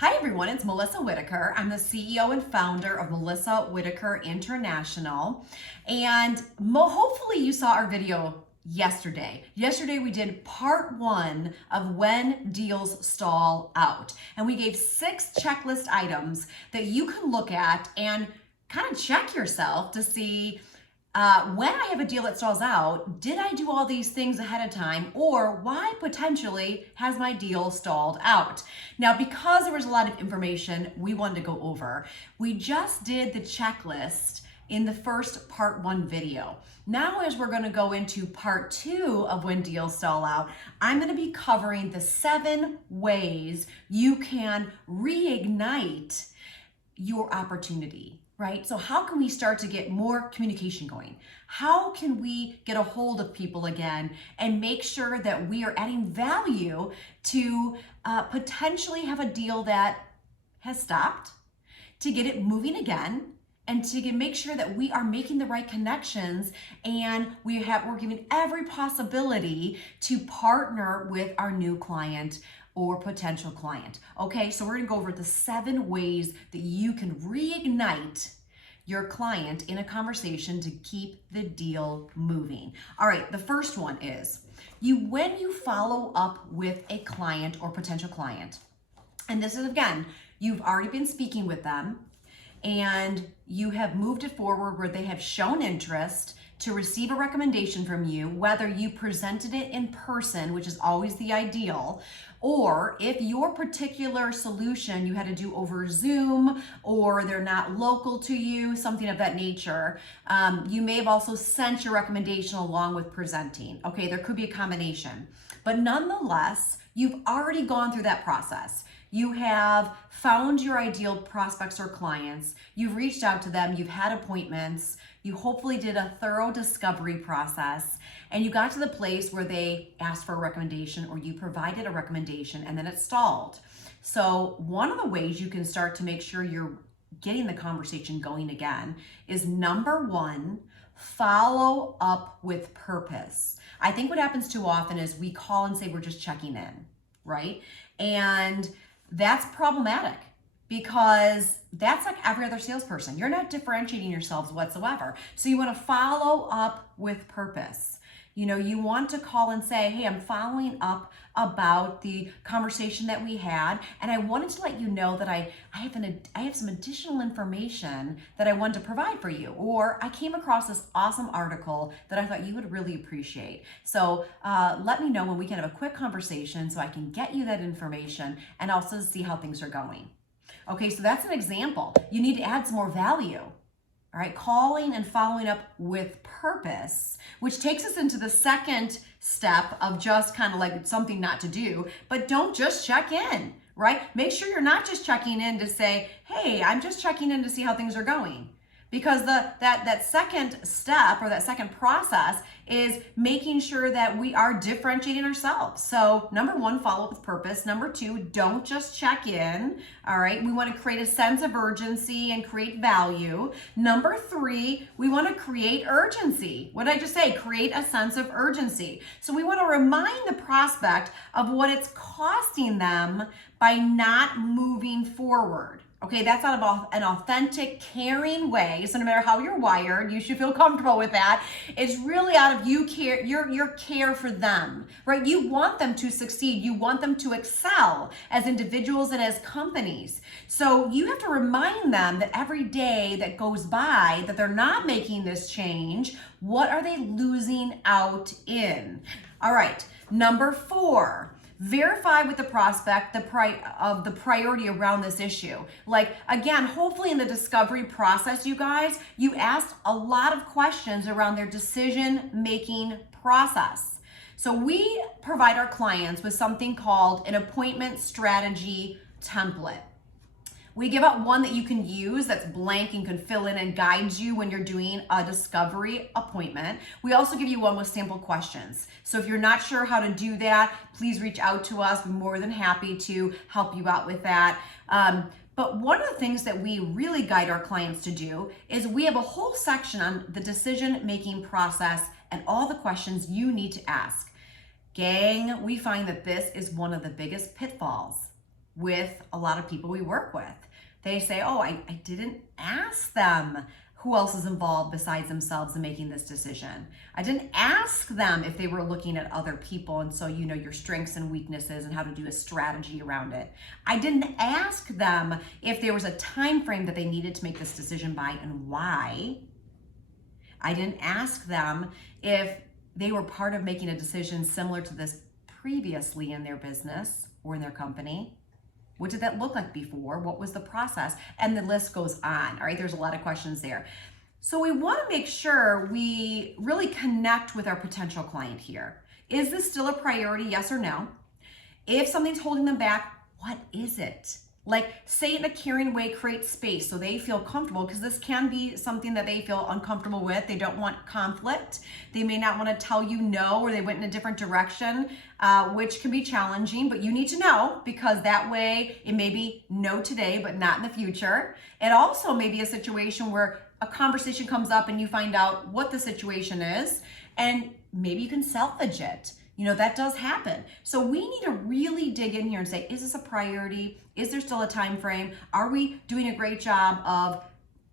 Hi everyone, it's Melissa Whitaker. I'm the CEO and founder of Melissa Whitaker International. And hopefully you saw our video yesterday. Yesterday we did part 1 of when deals stall out. And we gave 6 checklist items that you can look at and kind of check yourself to see when I have a deal that stalls out, did I do all these things ahead of time, or why potentially has my deal stalled out? Now, because there was a lot of information we wanted to go over, we just did the checklist in the first part 1 video. Now, as we're going to go into part 2 of when deals stall out, I'm going to be covering the 7 ways you can reignite your opportunity. Right? So how can we start to get more communication going? How can we get a hold of people again and make sure that we are adding value to potentially have a deal that has stopped, to get it moving again, and to make sure that we are making the right connections and we're giving every possibility to partner with our new client or potential client. Okay, so we're gonna go over the 7 ways that you can reignite your client in a conversation to keep the deal moving. All right, the first one is when you follow up with a client or potential client, and this is again, you've already been speaking with them and you have moved it forward where they have shown interest to receive a recommendation from you, whether you presented it in person, which is always the ideal, or if your particular solution you had to do over Zoom or they're not local to you, something of that nature, you may have also sent your recommendation along with presenting. Okay, there could be a combination. But nonetheless, you've already gone through that process. You have found your ideal prospects or clients, you've reached out to them, you've had appointments, you hopefully did a thorough discovery process, and you got to the place where they asked for a recommendation or you provided a recommendation and then it stalled. So one of the ways you can start to make sure you're getting the conversation going again is number 1, follow up with purpose. I think what happens too often is we call and say we're just checking in, right? And that's problematic because that's like every other salesperson. You're not differentiating yourselves whatsoever. So you want to follow up with purpose. You want to call and say, hey, I'm following up about the conversation that we had, and I wanted to let you know that I have some additional information that I wanted to provide for you, or I came across this awesome article that I thought you would really appreciate. So let me know when we can have a quick conversation so I can get you that information and also see how things are going. Okay, so that's an example. You need to add some more value. All right, calling and following up with purpose, which takes us into the second step of just kind of like something not to do, but don't just check in, right? Make sure you're not just checking in to say, hey, I'm just checking in to see how things are going. Because that second step or that second process is making sure that we are differentiating ourselves. So number 1, follow up with purpose. Number 2, don't just check in. All right, we want to create a sense of urgency and create value. Number 3, we want to create urgency. What did I just say? Create a sense of urgency. So we want to remind the prospect of what it's costing them by not moving forward. Okay, that's out of an authentic, caring way. So no matter how you're wired, you should feel comfortable with that. It's really out of your care for them, right? You want them to succeed. You want them to excel as individuals and as companies. So you have to remind them that every day that goes by that they're not making this change, what are they losing out in? All right, number 4. Verify with the prospect the priority around this issue. Like, again, hopefully in the discovery process, you guys, you asked a lot of questions around their decision-making process. So we provide our clients with something called an appointment strategy template. We give out one that you can use that's blank and can fill in and guides you when you're doing a discovery appointment. We also give you one with sample questions. So if you're not sure how to do that, please reach out to us. We're more than happy to help you out with that. But one of the things that we really guide our clients to do is we have a whole section on the decision-making process and all the questions you need to ask. Gang, we find that this is one of the biggest pitfalls with a lot of people we work with. They say, oh, I didn't ask them who else is involved besides themselves in making this decision. I didn't ask them if they were looking at other people, and so you know your strengths and weaknesses and how to do a strategy around it. I didn't ask them if there was a time frame that they needed to make this decision by and why. I didn't ask them if they were part of making a decision similar to this previously in their business or in their company. What did that look like before? What was the process? And the list goes on, all right? There's a lot of questions there. So we want to make sure we really connect with our potential client here. Is this still a priority, yes or no? If something's holding them back, what is it? Like, say it in a caring way, create space so they feel comfortable, because this can be something that they feel uncomfortable with. They don't want conflict. They may not want to tell you no, or they went in a different direction, which can be challenging, but you need to know, because that way it may be no today, but not in the future. It also may be a situation where a conversation comes up and you find out what the situation is, and maybe you can salvage it. You know, that does happen. So we need to really dig in here and say, is this a priority? Is there still a time frame? Are we doing a great job of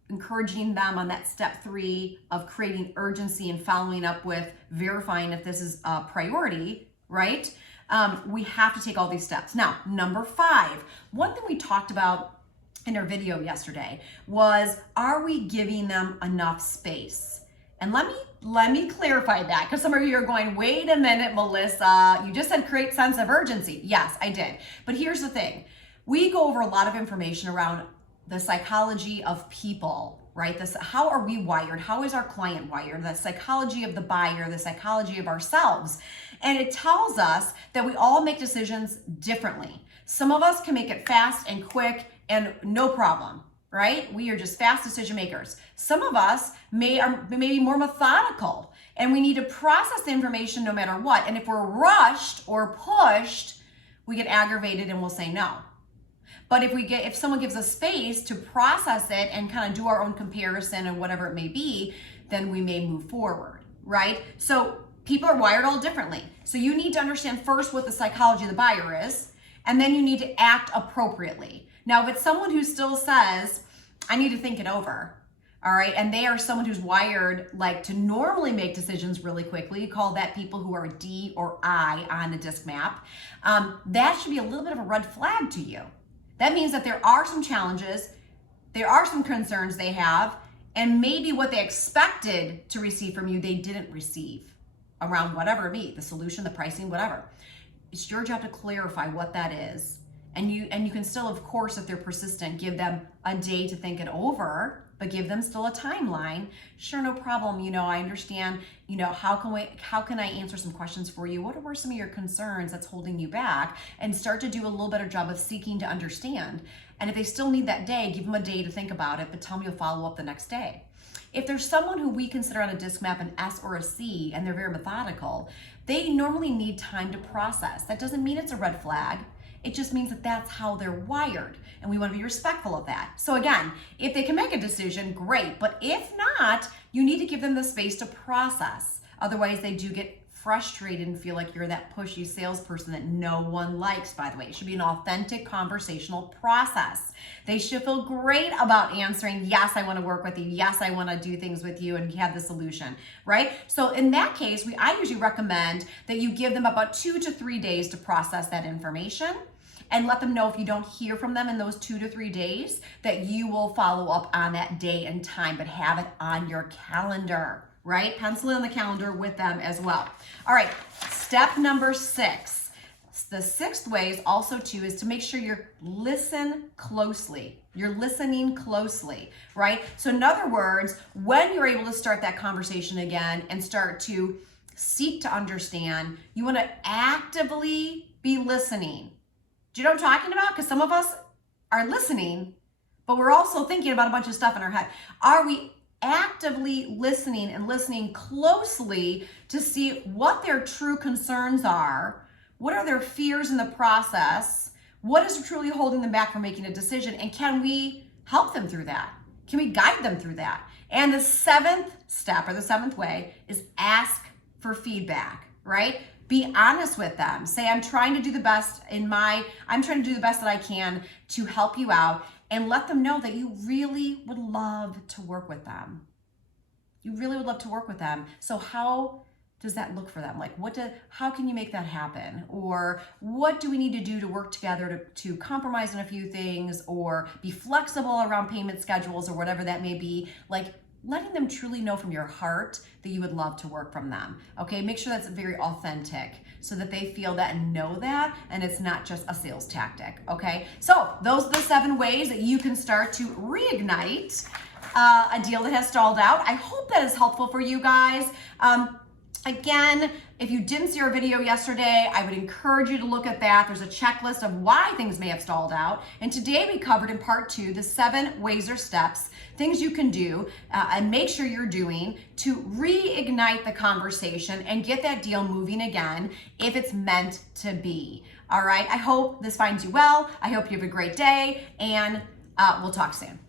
encouraging them on that step 3 of creating urgency and following up with verifying if this is a priority, right? We have to take all these steps. Now, number 5, one thing we talked about in our video yesterday was, are we giving them enough space? And let me clarify that, because some of you are going, wait a minute, Melissa, you just said create sense of urgency. Yes, I did. But here's the thing. We go over a lot of information around the psychology of people, right? How are we wired? How is our client wired? The psychology of the buyer, the psychology of ourselves. And it tells us that we all make decisions differently. Some of us can make it fast and quick and no problem, right? We are just fast decision makers. Some of us may be more methodical, and we need to process the information no matter what. And if we're rushed or pushed, we get aggravated and we'll say no. But if someone gives us space to process it and kind of do our own comparison and whatever it may be, then we may move forward, right? So people are wired all differently. So you need to understand first what the psychology of the buyer is, and then you need to act appropriately. Now, if it's someone who still says, I need to think it over, all right, and they are someone who's wired like to normally make decisions really quickly, you call that people who are a D or I on the DISC map, that should be a little bit of a red flag to you. That means that there are some challenges, there are some concerns they have, and maybe what they expected to receive from you, they didn't receive around whatever it be, the solution, the pricing, whatever. It's your job to clarify what that is. And you can still, of course, if they're persistent, give them a day to think it over, but give them still a timeline. Sure, no problem. You know, I understand, you know, how can I answer some questions for you? What were some of your concerns that's holding you back? And start to do a little better job of seeking to understand. And if they still need that day, give them a day to think about it, but tell them you'll follow up the next day. If there's someone who we consider on a DISC map an S or a C, and they're very methodical, they normally need time to process. That doesn't mean it's a red flag. It just means that that's how they're wired, and we want to be respectful of that. So again, if they can make a decision, great, but if not, you need to give them the space to process. Otherwise, they do get frustrated and feel like you're that pushy salesperson that no one likes, by the way. It should be an authentic conversational process. They should feel great about answering, yes, I want to work with you. Yes, I want to do things with you and have the solution, right? So in that case, I usually recommend that you give them about 2 to 3 days to process that information, and let them know if you don't hear from them in those 2 to 3 days that you will follow up on that day and time, but have it on your calendar, right? Pencil it on the calendar with them as well. All right, step number 6. The 6th way is also is to make sure you're listening closely, right? So in other words, when you're able to start that conversation again and start to seek to understand, you want to actively be listening. Do you know what I'm talking about? Because some of us are listening, but we're also thinking about a bunch of stuff in our head. Are we actively listening and listening closely to see what their true concerns are? What are their fears in the process? What is truly holding them back from making a decision? And can we help them through that? Can we guide them through that? And the 7th step, or the 7th way, is ask for feedback, right? Be honest with them. Say, I'm trying to do the best I'm trying to do the best that I can to help you out, and let them know that you really would love to work with them. You really would love to work with them. So how does that look for them? Like, how can you make that happen? Or what do we need to do to work together to compromise on a few things, or be flexible around payment schedules, or whatever that may be? Like, letting them truly know from your heart that you would love to work from them. Okay, make sure that's very authentic so that they feel that and know that, and it's not just a sales tactic. Okay, so those are the 7 ways that you can start to reignite a deal that has stalled out. I hope that is helpful for you guys. Again, if you didn't see our video yesterday, I would encourage you to look at that. There's a checklist of why things may have stalled out. And today we covered in part 2 the 7 ways or steps, things you can do and make sure you're doing to reignite the conversation and get that deal moving again if it's meant to be. All right, I hope this finds you well. I hope you have a great day, and we'll talk soon.